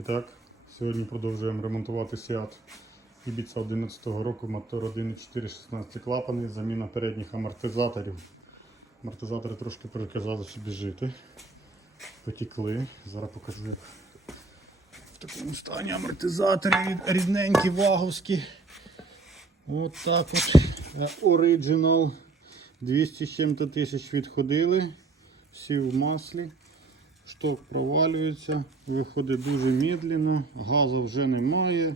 І так, сьогодні продовжуємо ремонтувати Seat Ibiza 11 року, мотор 1.4 16 клапани, заміна передніх амортизаторів. Амортизатори трошки приказали собі жити. Потікли. Зараз покажу, як в такому стані амортизатори рідненькі, ваговські. От так от. Е, Original. 200 з чим-то тисяч відходили. Всі в маслі. Шток провалюється, виходить дуже медленно, газу вже немає.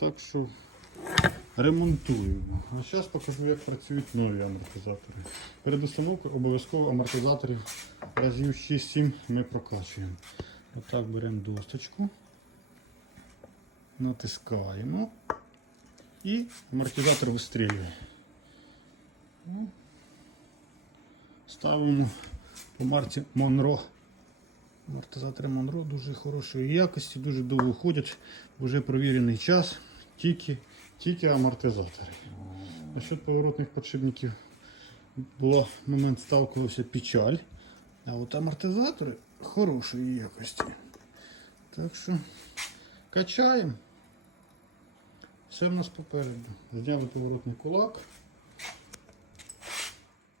Так що ремонтуємо. А зараз покажу, як працюють нові амортизатори. Перед установкою обов'язково амортизаторів разів 6-7 ми прокачуємо. Отак беремо досточку, натискаємо і амортизатор вистрілює. Ну, Ставимо по марці Monroe. Амортизатори Монро дуже хорошої якості, дуже довго ходять, вже провірений час, тільки, тільки амортизатори. Насчет поворотних подшипників була момент ставкувався печаль. А от амортизатори хорошої якості. Так що качаємо. Все в нас попереду. Зняли поворотний кулак.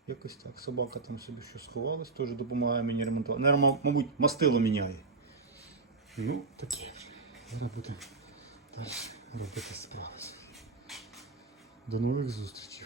Якось так, собака там собі щось сховалась, теж допомагає мені ремонтувати. Наверно, мабуть, мастило міняє. Ну, таке. Зараз буде далі робити справи. До нових зустрічей.